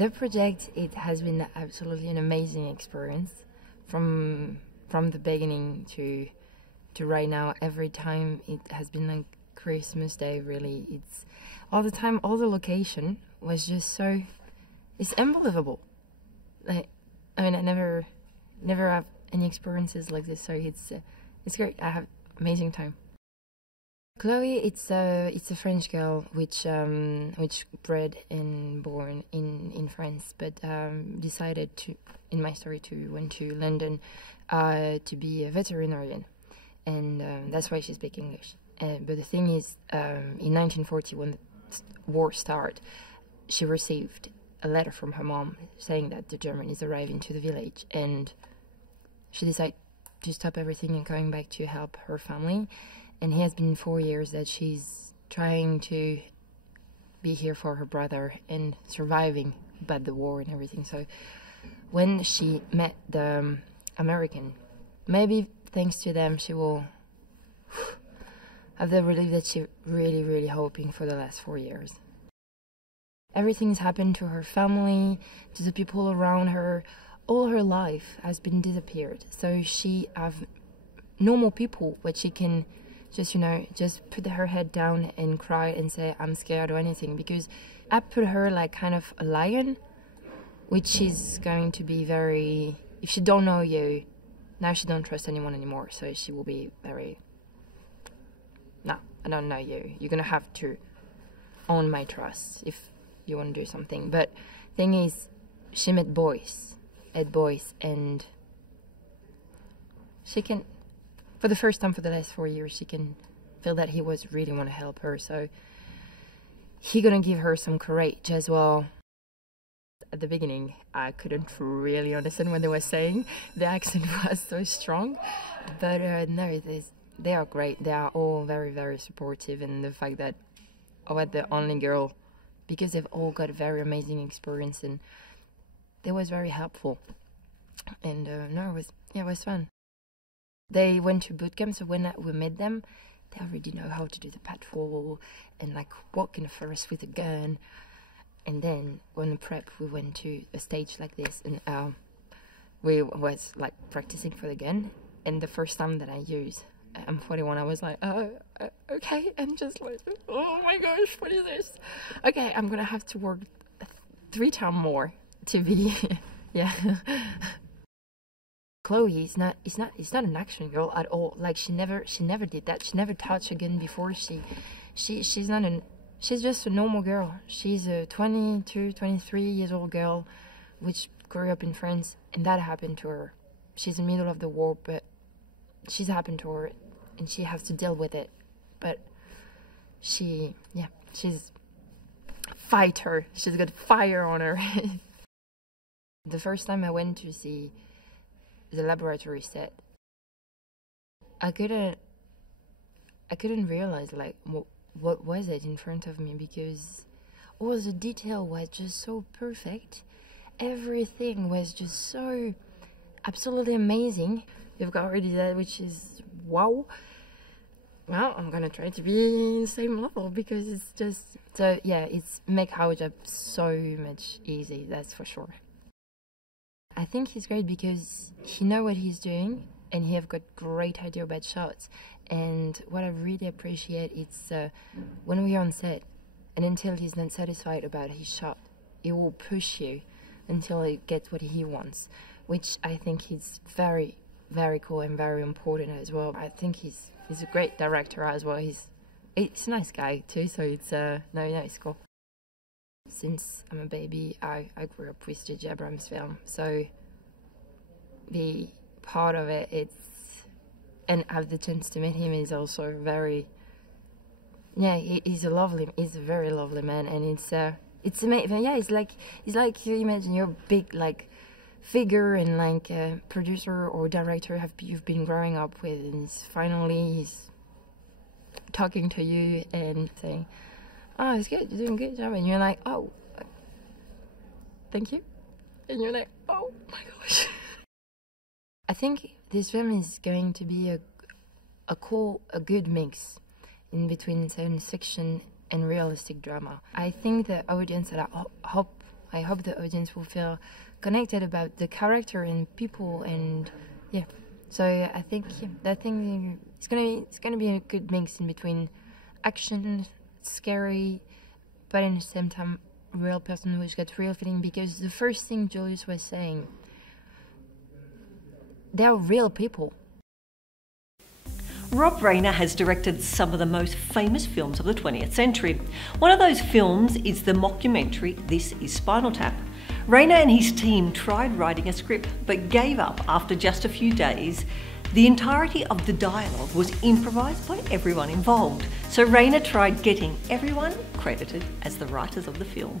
The project, it has been absolutely an amazing experience from the beginning to right now. Every time it has been like Christmas Day, really. It's all the time, all the location was just so, it's unbelievable. Like, I mean, I never have any experiences like this, so it's great. I have amazing time. Chloe, it's a French girl which bred and born in France, but decided to, in my story, to went to London to be a veterinarian, and that's why she speaks English. But the thing is, in 1940, when the war started, she received a letter from her mom saying that the Germans arriving to the village, and she decided to stop everything and going back to help her family. And it has been 4 years that she's trying to be here for her brother and surviving about the war and everything. So when she met the American, maybe thanks to them, she will have the relief that she really hoping for the last 4 years. Everything's happened to her family, to the people around her. All her life has been disappeared. So she have normal people where she can just, just put her head down and cry and say, I'm scared or anything. Because I put her like kind of a lion, which is going to be very, if she don't know you, now she don't trust anyone anymore. So she will be very, no, I don't know you. You're going to have to own my trust if you want to do something. But thing is, she met boys, and she can, for the first time for the last 4 years, she can feel that he was really want to help her. So he gonna give her some courage as well. At the beginning, I couldn't really understand what they were saying. The accent was so strong, but no, they are great. They are all very supportive, and the fact that I was the only girl, because they've all got a very amazing experience, and they was very helpful. And no, it was fun. They went to boot camp, so when we met them, they already know how to do the patrol and like walk in the forest with a gun. And then when we prep, we went to a stage like this, and we was like practicing for the gun. And the first time that I used M41, I was like, okay, and just like, oh my gosh, what is this? Okay, I'm gonna have to work 3 times more to be, yeah. Chloe is not an action girl at all. Like she never did that. She never touched a gun before. She's just a normal girl. She's a 22, 23 years old girl, which grew up in France, and that happened to her. She's in the middle of the war, but she's happened to her, and she has to deal with it. But she's fighter. She's got fire on her. The first time I went to see the laboratory set, I couldn't realize like what was it in front of me, because all the detail was just so perfect. Everything was just so absolutely amazing. You've got already that, which is wow. Well, I'm gonna try to be in the same level, because it's just so, yeah, it's make our job so much easy, that's for sure. I think he's great because he knows what he's doing, and he have got great idea about shots. And what I really appreciate is when we're on set, and until he's not satisfied about his shot, he will push you until he gets what he wants, which I think is very cool and very important as well. I think he's a great director as well. He's a nice guy too, so it's no, it's cool. Since I'm a baby, I grew up with J.J. Abrams' film, so the part of it, and have the chance to meet him is also very, yeah, he's a very lovely man, and it's amazing. Yeah, it's like you imagine your big like figure and like producer or director you've been growing up with, and he's talking to you and saying, oh, it's good, you're doing a good job, and you're like, oh, thank you, and you're like, oh my gosh. I think this film is going to be a good mix in between science fiction and realistic drama. I think the audience that I hope I hope the audience will feel connected about the character and people, and yeah. So I think that thing it's gonna be a good mix in between action, scary, but in the same time real person who's got real feeling, because the first thing Julius was saying, they're real people. Rob Reiner has directed some of the most famous films of the 20th century. One of those films is the mockumentary This Is Spinal Tap. Reiner and his team tried writing a script but gave up after just a few days. The entirety of the dialogue was improvised by everyone involved, so Reiner tried getting everyone credited as the writers of the film.